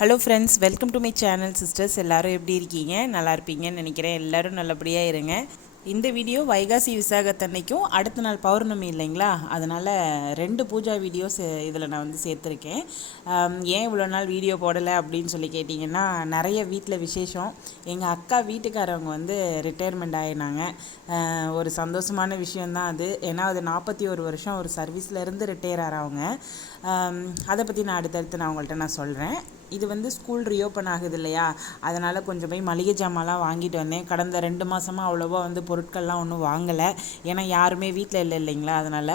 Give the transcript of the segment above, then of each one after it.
Hello friends, welcome to my channel sisters. எல்லோரும் எப்படி இருக்கீங்க? நல்லா இருப்பீங்கன்னு நினைக்கிறேன். எல்லோரும் நல்லபடியாக இருங்க. இந்த வீடியோ வைகாசி விசாகத்தன்னைக்கும் அடுத்த நாள் பௌர்ணமி இல்லைங்களா, அதனால் 2 பூஜா வீடியோஸ் இதில் நான் வந்து சேர்த்துருக்கேன். ஏன் இவ்வளோ நாள் வீடியோ போடலை அப்படின்னு சொல்லி கேட்டிங்கன்னா, நிறைய வீட்டில் விசேஷம். எங்கள் அக்கா வீட்டுக்காரவங்க வந்து ரிட்டையர்மெண்ட் ஆகினாங்க. ஒரு சந்தோஷமான விஷயந்தான் அது. ஏன்னா அது 41 வருஷம் ஒரு சர்வீஸ்லேருந்து ரிட்டையர் ஆகிறவங்க. அதை பற்றி நான் அடுத்தடுத்து உங்கள்கிட்ட சொல்கிறேன். இது வந்து ஸ்கூல் ரீஓப்பன் ஆகுது இல்லையா, அதனால் கொஞ்சம் போய் மளிகை ஜாமான்லாம் வாங்கிட்டு வந்தேன். கடந்த 2 மாதமாக அவ்வளோவா வந்து பொருட்கள்லாம் ஒன்றும் வாங்கலை. ஏன்னா யாருமே வீட்டில் இல்லை இல்லைங்களா, அதனால்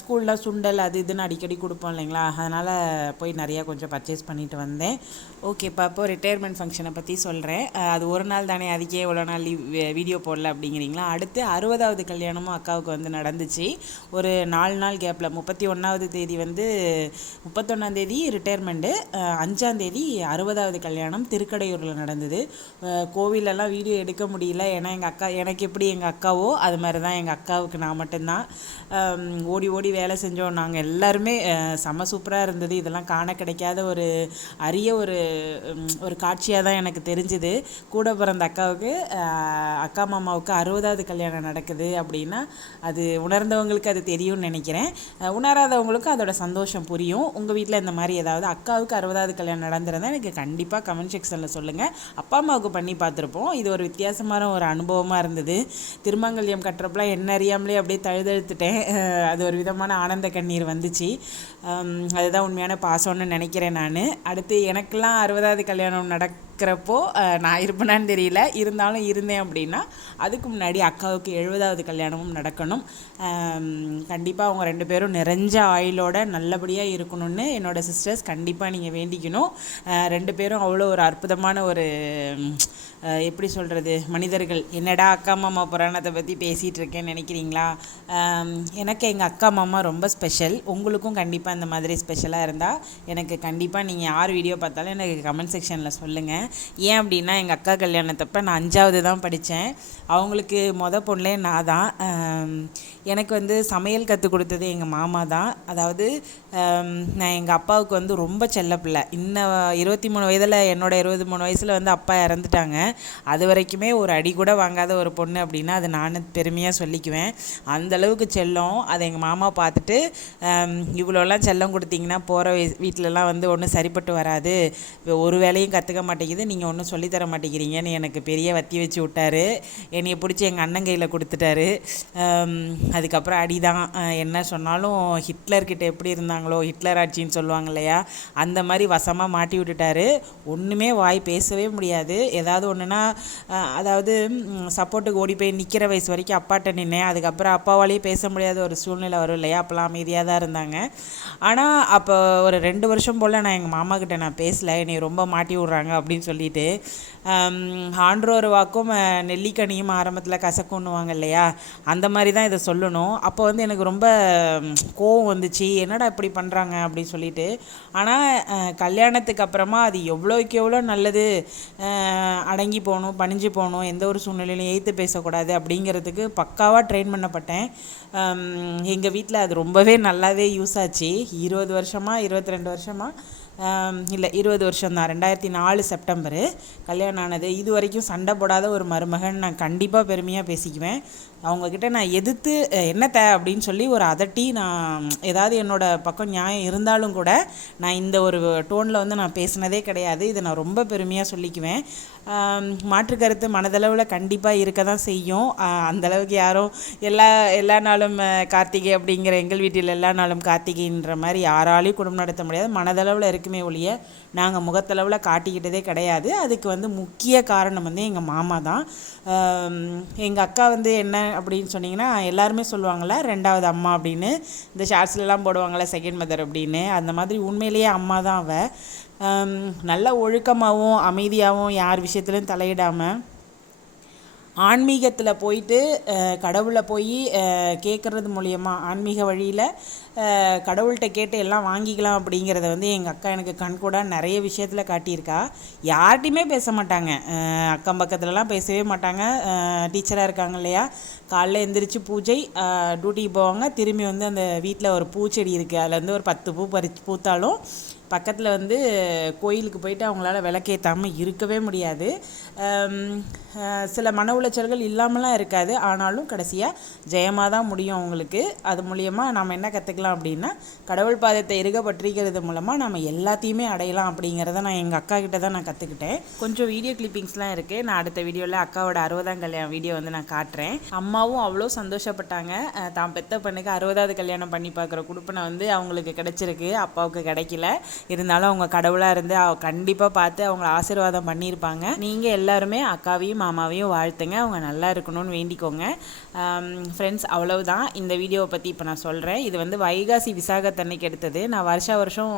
ஸ்கூலில் சுண்டல் அது இதுன்னு அடிக்கடி கொடுப்போம் இல்லைங்களா, அதனால் போய் நிறையா கொஞ்சம் பர்ச்சேஸ் பண்ணிட்டு வந்தேன். ஓகேப்பா, இப்போது ரிட்டையர்மெண்ட் ஃபங்க்ஷனை பற்றி சொல்கிறேன். அது ஒரு நாள் தானே, அதுக்கே இவ்வளோ நாள் வீடியோ போடல அப்படிங்கிறீங்களா. அடுத்து 60வது கல்யாணமும் அக்காவுக்கு வந்து நடந்துச்சு. ஒரு 4 நாள் கேப்பில் 31ஆவது தேதி வந்து 31ஆம் தேதி ரிட்டையர்மெண்ட்டு, 5ஆம் தேதி 60வது கல்யாணம் திருக்கடையூரில் நடந்தது. கோவிலெல்லாம் வீடியோ எடுக்க முடியல. ஏன்னா எனக்கு எப்படி எங்கள் அக்காவோ அது மாதிரி தான் எங்கள் அக்காவுக்கு நான் மட்டும்தான். ஓடி ஓடி வேலை செஞ்சோம் நாங்கள் எல்லாருமே. செம சூப்பராக இருந்தது. இதெல்லாம் காண கிடைக்காத ஒரு அரிய ஒரு காட்சியாக தான் எனக்கு தெரிஞ்சுது. கூட பிறந்த அக்காவுக்கு அக்கா மாமாவுக்கு 60வது கல்யாணம் நடக்குது அப்படின்னா அது உணர்ந்தவங்களுக்கு அது தெரியும்னு நினைக்கிறேன். உணராதவங்களுக்கும் அதோட சந்தோஷம் புரியும். உங்கள் வீட்டில் இந்த மாதிரி ஏதாவது அக்காவுக்கு 60வது கல்யாணம் நடந்துருந்தால் எனக்கு கண்டிப்பாக கமெண்ட் செக்ஷனில் சொல்லுங்கள். அப்பா அம்மாவுக்கு பண்ணி பார்த்துருப்போம். இது ஒரு வித்தியாசமான ஒரு அனுபவமாக இருந்தது. திருமங்கல்யம் கட்டுறப்பெல்லாம் என்ன அறியாமலே அப்படியே தழுதழுத்துட்டேன். அது ஒரு விதமான ஆனந்த கண்ணீர் வந்துச்சு. அதுதான் உண்மையான பாசம்னு நினைக்கிறேன் நான். அடுத்து எனக்கெல்லாம் 60வது கல்யாணம் நடக்கிறப்போ நான் இருப்பேனான்னு தெரியல, இருந்தாலும் இருந்தேன் அப்படின்னா அதுக்கு முன்னாடி அக்காவுக்கு 70வது கல்யாணமும் நடக்கணும். கண்டிப்பாக அவங்க 2 பேரும் நிறைஞ்ச ஆயுளோட நல்லபடியாக இருக்கணும்னு என்னோடய சிஸ்டர்ஸ் கண்டிப்பாக நீங்கள் வேண்டிக்கணும். 2 பேரும் அவ்வளோ ஒரு அற்புதமான ஒரு எப்படி சொல்கிறது, மனிதர்கள். என்னடா அக்கா மாமா புராணத்தை பற்றி பேசிகிட்டு இருக்கேன்னு நினைக்கிறீங்களா? எனக்கு எங்கள் அக்கா மாமா ரொம்ப ஸ்பெஷல். உங்களுக்கும் கண்டிப்பாக இந்த மாதிரி ஸ்பெஷலாக இருந்தால் எனக்கு கண்டிப்பாக நீங்கள் யார் வீடியோ பார்த்தாலும் எனக்கு கமெண்ட் செக்ஷனில் சொல்லுங்கள். ஏன் அப்படின்னா எங்கள் அக்கா கல்யாணத்தப்போ நான் 5வது தான் படித்தேன். அவங்களுக்கு பொண்ணே நான் தான். எனக்கு வந்து சமையல் கற்றுக் கொடுத்தது எங்கள் மாமா தான். அதாவது நான் எங்கள் அப்பாவுக்கு வந்து ரொம்ப செல்ல பிள்ளை. இன்னும் 23 வயதில் என்னோட 23 வயசில் வந்து அப்பா இறந்துட்டாங்க. அது வரைக்குமே ஒரு அடி கூட வாங்காத ஒரு பொண்ணு அப்படின்னா அது நான் பெருமையாக சொல்லிக்குவேன். அந்தளவுக்கு செல்லம். அதை எங்கள் மாமா பார்த்துட்டு, இவ்வளோலாம் செல்லம் கொடுத்தீங்கன்னா போகிற வீட்டிலலாம் வந்து ஒன்றும் சரிப்பட்டு வராது, ஒரு வேலையும் கற்றுக்க மாட்டேங்குது, நீங்கள் ஒன்றும் சொல்லித்தர மாட்டேங்கிறீங்கன்னு எனக்கு பெரிய வத்தி வச்சு விட்டார். என்னையை பிடிச்சி எங்கள் அண்ணன் கையில் கொடுத்துட்டாரு. அதுக்கப்புறம் அடிதான். என்ன சொன்னாலும் ஹிட்லர்கிட்ட எப்படி இருந்தாங்களோ, ஹிட்லர் ஆட்சின்னு சொல்லுவாங்க இல்லையா, அந்த மாதிரி வசமாக மாட்டி விட்டுட்டாரு. ஒன்றுமே வாய் பேசவே முடியாது. ஏதாவது ஒன்றுனா அதாவது சப்போர்ட்டுக்கு ஓடி போய் நிற்கிற வயசு வரைக்கும் அப்பாட்ட நின்னேன். அதுக்கப்புறம் அப்பாவாலேயே பேச முடியாத ஒரு சூழ்நிலை வரும் இல்லையா, அப்போலாம் அமைதியாக தான் இருந்தாங்க. ஆனால் அப்போ ஒரு 2 வருஷம் போல் நான் எங்கள் மாமா கிட்ட நான் பேசலை, என்னை ரொம்ப மாட்டி விட்றாங்க அப்படின்னு சொல்லிட்டு. ஆன்றோர் வாக்கும் நெல்லிக்கனியும் ஆரம்பத்தில் கசக்குன்னுவாங்க இல்லையா, அந்த மாதிரி தான் இதை சொல்லணும். அப்போ வந்து எனக்கு ரொம்ப கோவம் வந்துச்சு, என்னடா இப்படி பண்ணுறாங்க அப்படின்னு சொல்லிட்டு. ஆனால் கல்யாணத்துக்கு அப்புறமா அது எவ்வளோக்கு எவ்வளோ நல்லது, அடங்கி போகணும், பணிஞ்சு போகணும், எந்த ஒரு சூழ்நிலையிலையும் எய்த்து பேசக்கூடாது அப்படிங்கிறதுக்கு பக்காவாக ட்ரெயின் பண்ணப்பட்டேன். எங்கள் வீட்டில் அது ரொம்பவே நல்லாவே யூஸ் ஆச்சு. 20 வருஷமாக 22 வருஷமாக இல்லை 20 வருஷம்தான். 2004 செப்டம்பரு கல்யாணம் ஆனது. இது வரைக்கும் சண்டை போடாத ஒரு மருமகன் நான் கண்டிப்பாக பெருமையாக பேசிக்குவேன். அவங்கக்கிட்ட நான் எதிர்த்து என்னத்த அப்படின்னு சொல்லி ஒரு அதட்டி, நான் ஏதாவது என்னோடய பக்கம் நியாயம் இருந்தாலும் கூட நான் இந்த ஒரு டோனில் வந்து நான் பேசினதே கிடையாது. இதை நான் ரொம்ப பெருமையாக சொல்லிக்குவேன். மாற்றுக்கருத்து மனதளவில் கண்டிப்பாக இருக்க தான் செய்யும். அந்தளவுக்கு யாரும் எல்லா நாளும் கார்த்திகை அப்படிங்கிற எங்கள் வீட்டில் எல்லா நாளும் கார்த்திகைன்ற மாதிரி யாராலையும் குடும்பம் நடத்த முடியாது. மனதளவில் இருக்குமே ஒழிய நாங்கள் முகத்தளவில் காட்டிக்கிட்டதே கிடையாது. அதுக்கு வந்து முக்கிய காரணம் வந்து எங்கள் மாமா தான். எங்கள் அக்கா வந்து என்ன அப்படின்னு சொன்னிங்கன்னா, எல்லாருமே சொல்லுவாங்கள்ல 2வது அம்மா அப்படின்னு, இந்த ஷார்ட்ஸ்லாம் போடுவாங்கள்ல செகண்ட் மதர் அப்படின்னு. அந்த மாதிரி உண்மையிலேயே அம்மா தான் அவள். நல்ல ஒழுக்கமாகவும் அமைதியாகவும் யார் விஷயத்துலையும் தலையிடாமல் ஆன்மீகத்தில் போயிட்டு கடவுளை போய் கேட்குறது மூலயமா ஆன்மீக வழியில் கடவுள்கிட்ட கேட்டு எல்லாம் வாங்கிக்கலாம் அப்படிங்கிறத வந்து எங்கள் அக்கா எனக்கு கண்கூடாக நிறைய விஷயத்தில் காட்டியிருக்கா. யார்கிட்டையுமே பேச மாட்டாங்க, அக்கம் பக்கத்துலலாம் பேசவே மாட்டாங்க. டீச்சராக இருக்காங்க இல்லையா, காலைல எந்திரிச்சு பூஜை, டியூட்டிக்கு போவாங்க. திரும்பி வந்து அந்த வீட்டில் ஒரு பூச்செடி இருக்குது, அதில் வந்து ஒரு 10 பூ பூத்தாலும் பக்கத்தில் வந்து கோயிலுக்கு போயிட்டு அவங்களால விளக்கேற்றாமல் இருக்கவே முடியாது. சில மன உளைச்சல்கள் இல்லாமலாம் இருக்காது, ஆனாலும் கடைசியாக ஜெயமாக தான் முடியும் அவங்களுக்கு. அது மூலியமாக நம்ம என்ன கற்றுக்கலாம் அப்படின்னா, கடவுள் பாதத்தை இருக பற்றிக்கிறது மூலமாக நம்ம எல்லாத்தையுமே அடையலாம் அப்படிங்கிறத நான் எங்கள் அக்கா கிட்ட தான் நான் கற்றுக்கிட்டேன். கொஞ்சம் வீடியோ கிளிப்பிங்ஸ்லாம் இருக்குது, நான் அடுத்த வீடியோவில் அக்காவோட 60ஆம் கல்யாணம் வீடியோ வந்து நான் காட்டுறேன். அம்மாவும் அவ்வளோ சந்தோஷப்பட்டாங்க. தான் பெத்த பொண்ணுக்கு 60வது கல்யாணம் பண்ணி பார்க்குற குடுப்பனை வந்து அவங்களுக்கு கிடைச்சிருக்கு, அப்பாவுக்கு கிடைக்கல. இருந்தாலும் அவங்க கடவுளாக இருந்து கண்டிப்பாக பார்த்து அவங்கள ஆசீர்வாதம் பண்ணியிருப்பாங்க. நீங்கள் எல்லாருமே அக்காவையும் மாமாவையும் வாழ்த்துங்க, அவங்க நல்லா இருக்கணும்னு வேண்டிக்கோங்க. ஃப்ரெண்ட்ஸ், அவ்வளவுதான் இந்த வீடியோவை பற்றி இப்போ நான் சொல்கிறேன். இது வந்து வைகாசி விசாகத்தன்னைக்கு எடுத்தது. நான் வருஷம்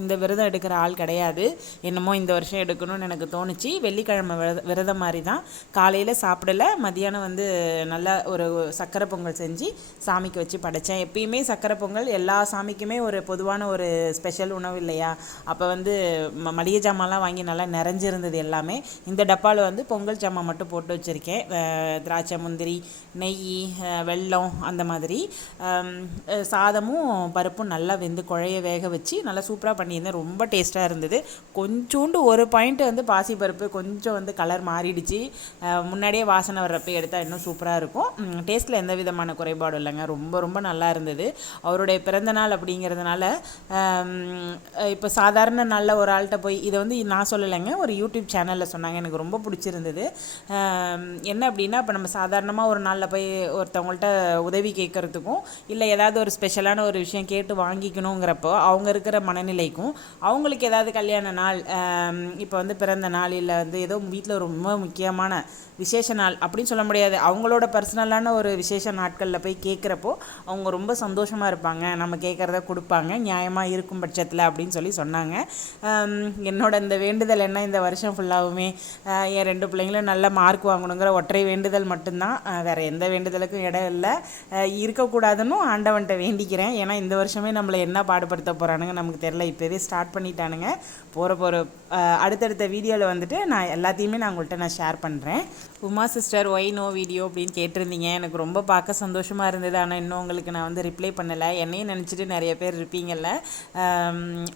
இந்த விரதம் எடுக்கிற ஆள் கிடையாது. என்னமோ இந்த வருஷம் எடுக்கணும்னு எனக்கு தோணுச்சு. வெள்ளிக்கிழமை விரதம் மாதிரி தான். காலையில் சாப்பிடலை, மதியானம் வந்து நல்லா ஒரு சக்கரை பொங்கல் செஞ்சு சாமிக்கு வச்சு படைத்தேன். எப்பயுமே சக்கரை பொங்கல் எல்லா சாமிக்குமே ஒரு பொதுவான ஒரு ஸ்பெஷல் உணவு இல்லையா? அப்போ வந்து மளிகை ஜாமான்லாம் வாங்கி நல்லா நிறைஞ்சிருந்தது எல்லாமே. இந்த டப்பாவில் வந்து பொங்கல் ஜாமான் மட்டும் போட்டு வச்சுருக்கேன். திராட்சை, முந்திரி, நெய், வெல்லம் அந்த மாதிரி. சாதமும் பருப்பும் நல்லா வெந்து குழைய வேக வச்சு நல்லா சூப்பராக பண்ணியிருந்தேன். ரொம்ப டேஸ்ட்டாக இருந்தது. கொஞ்சோண்டு ஒரு பாயிண்ட் வந்து பாசிப்பருப்பு கொஞ்சம் வந்து கலர் மாறிடுச்சு. முன்னாடியே வாசனை வர்றப்ப எடுத்தால் இன்னும் சூப்பராக இருக்கும். டேஸ்ட்டில் எந்த விதமான குறைபாடும் இல்லைங்க, ரொம்ப ரொம்ப நல்லா இருந்தது. அவருடைய பிறந்தநாள் அப்படிங்கிறதுனால இப்போ சாதாரண நல்ல ஒரு ஆள்கிட்ட போய் இதை வந்து நான் சொல்லலைங்க, ஒரு யூடியூப் சேனலில் சொன்னாங்க, எனக்கு ரொம்ப பிடிச்சிருந்தது. என்ன அப்படின்னா, இப்போ நம்ம சாதாரணமாக ஒரு நாளில் போய் ஒருத்தவங்கள்ட்ட உதவி கேட்குறதுக்கும் இல்லை ஏதாவது ஒரு ஸ்பெஷலான ஒரு விஷயம் கேட்டு வாங்கிக்கணுங்கிறப்போ அவங்க இருக்கிற மனநிலைக்கும், அவங்களுக்கு ஏதாவது கல்யாண நாள், இப்போ வந்து பிறந்த நாள், இல்லை வந்து ஏதோ வீட்டில் ரொம்ப முக்கியமான விசேஷ நாள் அப்படின்னு சொல்ல முடியாது, அவங்களோட பர்சனலான ஒரு விசேஷ நாட்களில் போய் கேட்குறப்போ அவங்க ரொம்ப சந்தோஷமாக இருப்பாங்க, நம்ம கேட்குறத கொடுப்பாங்க நியாயமாக இருக்கும் பட்சத்தில் அப்படின்னு சொன்னாங்க. என்னோட இந்த வேண்டுதல் என்ன, இந்த வருஷம் ஃபுல்லாகவுமே என் 2 பிள்ளைங்களும் நல்ல மார்க் வாங்கணுங்கிற ஒற்றை வேண்டுதல் மட்டும்தான். வேறு எந்த வேண்டுதலுக்கும் இடம் இல்லை. இருக்கக்கூடாதுன்னு ஆண்டவன்கிட்ட வேண்டிக்கிறேன். ஏன்னா இந்த வருஷமே நம்மளை என்ன பாடுபடுத்த போகிறானுங்க நமக்கு தெரியல. இப்போவே ஸ்டார்ட் பண்ணிட்டானுங்க. போகிற அடுத்தடுத்த வீடியோவில் வந்துட்டு நான் எல்லாத்தையுமே நான் உங்கள்கிட்ட ஷேர் பண்ணுறேன். Uma sister why no video அப்படின்னு கேட்டிருந்தீங்க. எனக்கு ரொம்ப பார்க்க சந்தோஷமாக இருந்தது. ஆனால் இன்னும் உங்களுக்கு நான் வந்து ரிப்ளை பண்ணலை. என்னையும் நினச்சிட்டு நிறைய பேர் இருப்பீங்கள்ல,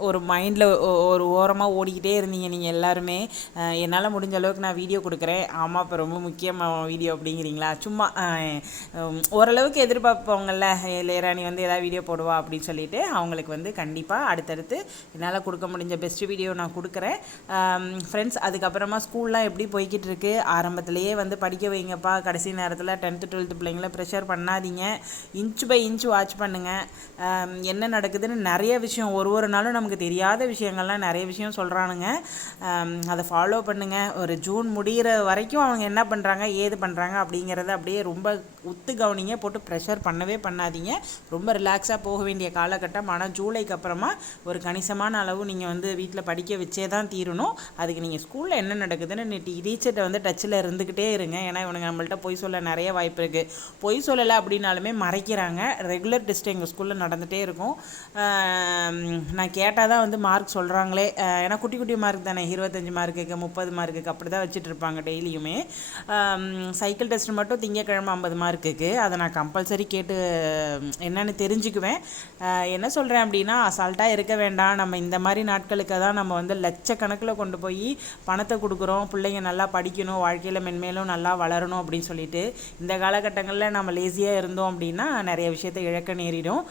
ஒரு மைண்டில் ஒரு ஓரமாக ஓடிக்கிட்டே இருந்தீங்க நீங்கள் எல்லாருமே. என்னால் முடிஞ்ச அளவுக்கு நான் வீடியோ கொடுக்குறேன். ஆமாம், இப்போ ரொம்ப முக்கியமாக வீடியோ அப்படிங்கிறீங்களா? சும்மா ஓரளவுக்கு எதிர்பார்ப்பவங்கள்ல, இளையராணி வந்து ஏதாவது வீடியோ போடுவா அப்படின்னு சொல்லிட்டு அவங்களுக்கு வந்து கண்டிப்பாக அடுத்தடுத்து என்னால் கொடுக்க முடிஞ்ச பெஸ்ட் வீடியோ நான் கொடுக்குறேன். ஃப்ரெண்ட்ஸ், அதுக்கப்புறமா ஸ்கூல்லாம் எப்படி போய்கிட்டு இருக்கு? ஆரம்பத்திலேயே வந்து படிக்க வைங்கப்பா, கடைசி நேரத்தில் 10th 12th பிள்ளைங்களை ப்ரெஷர் பண்ணாதீங்க. இன்ச் பை இன்ச் வாட்ச் பண்ணுங்கள். என்ன நடக்குதுன்னு நிறைய விஷயம் ஒரு நாளும் நமக்கு தெரியாத விஷயங்கள்லாம் நிறைய விஷயம் சொல்கிறானுங்க. அதை ஃபாலோ பண்ணுங்கள். ஒரு ஜூன் முடிகிற வரைக்கும் அவங்க என்ன பண்ணுறாங்க ஏது பண்ணுறாங்க அப்படிங்கிறத அப்படியே ரொம்ப உத்து கவனிங்க. போட்டு ப்ரெஷர் பண்ணவே பண்ணாதீங்க. ரொம்ப ரிலாக்ஸாக போக வேண்டிய காலகட்டம். ஆனால் ஜூலைக்கு அப்புறமா ஒரு கணிசமான அளவு நீங்கள் வந்து வீட்டில் படிக்க வச்சே தான் தீரணும். அதுக்கு நீங்கள் ஸ்கூலில் என்ன நடக்குதுன்னு டீச்சர்கிட்ட வந்து டச்சில் இருந்துக்கிட்டே இருங்க. ஏன்னா இவனுங்க நம்மள்ட்ட பொய் சொல்ல நிறைய வாய்ப்பு இருக்குது. பொய் சொல்லலை அப்படின்னாலுமே மறைக்கிறாங்க. ரெகுலர் டெஸ்ட் எங்கள் ஸ்கூலில் நடந்துகிட்டே இருக்கும். நான் கேட்டால் தான் வந்து மார்க் சொல்கிறாங்களே. ஏன்னா குட்டி குட்டி மார்க் தானே, 25 மார்க்குக்கு 30 மார்க்குக்கு அப்படி தான் வச்சுட்டு இருப்பாங்க டெய்லியுமே. சைக்கிள் டெஸ்ட் மட்டும் திங்கக்கிழமை 50 மார்க்குக்கு. அதை நான் கம்பல்சரி கேட்டு என்னென்னு தெரிஞ்சுக்குவேன். என்ன சொல்கிறேன் அப்படின்னா, அசால்ட்டாக இருக்க வேண்டாம். நம்ம இந்த மாதிரி நாட்களுக்கு தான் நம்ம வந்து லட்சக்கணக்கில் கொண்டு போய் பணத்தை கொடுக்குறோம். பிள்ளைங்க நல்லா படிக்கணும், வாழ்க்கையில் மென்மேலும் நல்லா வளரணும் அப்படின்னு சொல்லிட்டு. இந்த காலகட்டங்களில் நம்ம லேசியாக இருந்தோம் அப்படின்னா நிறைய விஷயத்தை இழக்க நேரிடும்.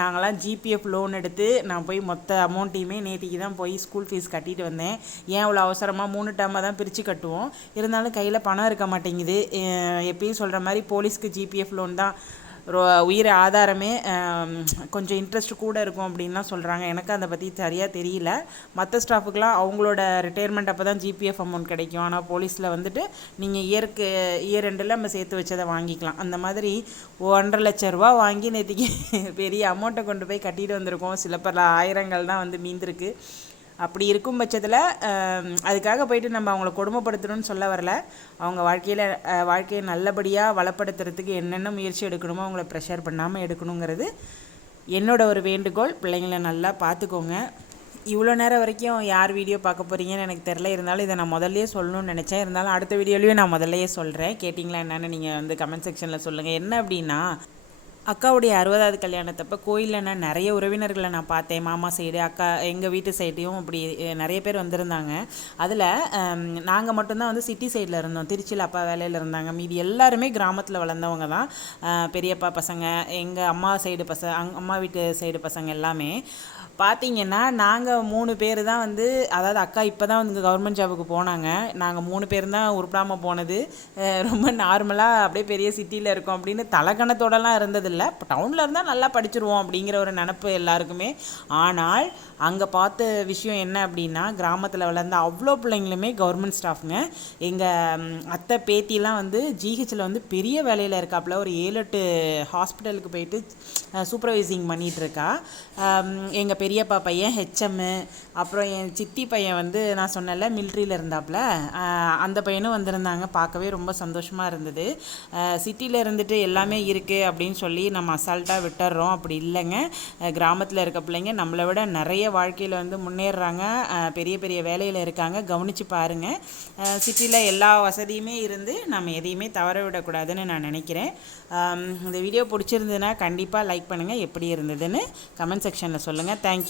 நாங்களாம் ஜிபிஎஃப் லோன் எடுத்து நான் போய் மொத்த அமௌண்ட்டையுமே நேற்றுக்கு தான் போய் ஸ்கூல் ஃபீஸ் கட்டிட்டு வந்தேன். ஏன் அவ்வளோ அவசரமாக 3 டேர்மாக தான் பிரித்து கட்டுவோம், இருந்தாலும் கையில் பணம் இருக்க மாட்டேங்குது. எப்பயும் சொல்கிற மாதிரி போலீஸ்க்கு ஜிபிஎஃப் லோன் தான் உயிர் ஆதாரமே. கொஞ்சம் இன்ட்ரெஸ்ட் கூட இருக்கும் அப்படின்லாம் சொல்கிறாங்க. எனக்கு அதை பற்றி சரியாக தெரியல. மற்ற ஸ்டாஃபுக்கெலாம் அவங்களோட ரிட்டையர்மெண்ட் அப்போ தான் ஜிபிஎஃப் அமௌண்ட் கிடைக்கும். ஆனால் போலீஸில் வந்துட்டு நீங்கள் இயர் எண்டில் நம்ம சேர்த்து வச்சதை வாங்கிக்கலாம். அந்த மாதிரி 1.5 லட்ச ரூபா வாங்கி நேற்றுக்கு பெரிய அமௌண்ட்டை கொண்டு போய் கட்டிட்டு வந்திருக்கோம். சில பல ஆயிரங்கள் தான் வந்து மீந்திருக்கு. அப்படி இருக்கும் பட்சத்தில் அதுக்காக போயிட்டு நம்ம அவங்கள கொடுமைப்படுத்தணும்னு சொல்ல வரல. அவங்க வாழ்க்கையை நல்லபடியாக வளப்படுத்துறதுக்கு என்னென்ன முயற்சி எடுக்கணுமோ அவங்கள ப்ரெஷர் பண்ணாமல் எடுக்கணுங்கிறது என்னோட ஒரு வேண்டுகோள். பிள்ளைங்களை நல்லா பார்த்துக்கோங்க. இவ்வளோ நேரம் வரைக்கும் யார் வீடியோ பார்க்க போகிறீங்கன்னு எனக்கு தெரில. இருந்தாலும் இதை நான் முதல்லையே சொல்லணும்னு நினச்சேன். இருந்தாலும் அடுத்த வீடியோலையும் நான் முதல்லையே சொல்கிறேன். கேட்டிங்களா என்னென்னு நீங்கள் வந்து கமெண்ட் செக்ஷனில் சொல்லுங்கள். என்ன அப்படின்னா, அக்காவுடைய 60வது கல்யாணத்தப்போ கோயிலில் நான் நிறைய உறவினர்களை நான் பார்த்தேன். மாமா சைடு, அக்கா எங்கள் வீட்டு சைடையும் அப்படி நிறைய பேர் வந்திருந்தாங்க. அதில் நாங்கள் மட்டும்தான் வந்து சிட்டி சைடில் இருந்தோம். திருச்சியில் அப்பா வேலையில் இருந்தாங்க. மீதி எல்லாருமே கிராமத்தில் வளர்ந்தவங்க தான். பெரியப்பா பசங்க, எங்கள் அம்மா சைடு அம்மா வீட்டு சைடு பசங்க எல்லாமே பார்த்தீங்கன்னா நாங்கள் 3 பேர் தான் வந்து, அதாவது அக்கா இப்போ தான் வந்து கவர்மெண்ட் ஜாபுக்கு போனாங்க. நாங்கள் 3 பேர் தான் உருப்படாமல் போனது. ரொம்ப நார்மலாக அப்படியே பெரிய சிட்டியில் இருக்கோம் அப்படின்னு தலக்கணத்தோடலாம் இருந்ததில்லை. இப்போ டவுனில் இருந்தால் நல்லா படிச்சிருவோம் அப்படிங்கிற ஒரு நினப்பு எல்லாருக்குமே. ஆனால் அங்கே பார்த்த விஷயம் என்ன அப்படின்னா, கிராமத்தில் வளர்ந்த அவ்வளோ பிள்ளைங்களுமே கவர்மெண்ட் ஸ்டாஃப்ங்க. எங்கள் அத்தை பேத்திலாம் வந்து ஜிஹெச்சில் வந்து பெரிய வேலையில் இருக்காப்புல. ஒரு 7-8 ஹாஸ்பிட்டலுக்கு போயிட்டு சூப்பர்வைசிங் பண்ணிகிட்ருக்கா. எங்கள் பெரியப்பா பையன் ஹெச்எம்மு, அப்புறம் என் சித்தி பையன் வந்து நான் சொன்னல மிலிட்ரியில் இருந்தாப்புல, அந்த பையனும் வந்திருந்தாங்க. பார்க்கவே ரொம்ப சந்தோஷமாக இருந்தது. சிட்டியில் இருந்துட்டு எல்லாமே இருக்குது அப்படின்னு சொல்லி நம்ம அசால்ட்டாக விட்டுறோம். அப்படி இல்லைங்க. கிராமத்தில் இருக்க பிள்ளைங்க நம்மளை விட நிறைய வாழ்க்கையில் வந்து முன்னேறுறாங்க. பெரிய பெரிய வேலையில் இருக்காங்க. கவனித்து பாருங்கள். சிட்டியில் எல்லா வசதியுமே இருந்து நம்ம எதையுமே தவற விடக்கூடாதுன்னு நான் நினைக்கிறேன். இந்த வீடியோ பிடிச்சிருந்ததுன்னா கண்டிப்பாக லைக் பண்ணுங்கள். எப்படி இருந்ததுன்னு கமெண்ட் செக்ஷனில் சொல்லுங்கள். தேங்க்யூ.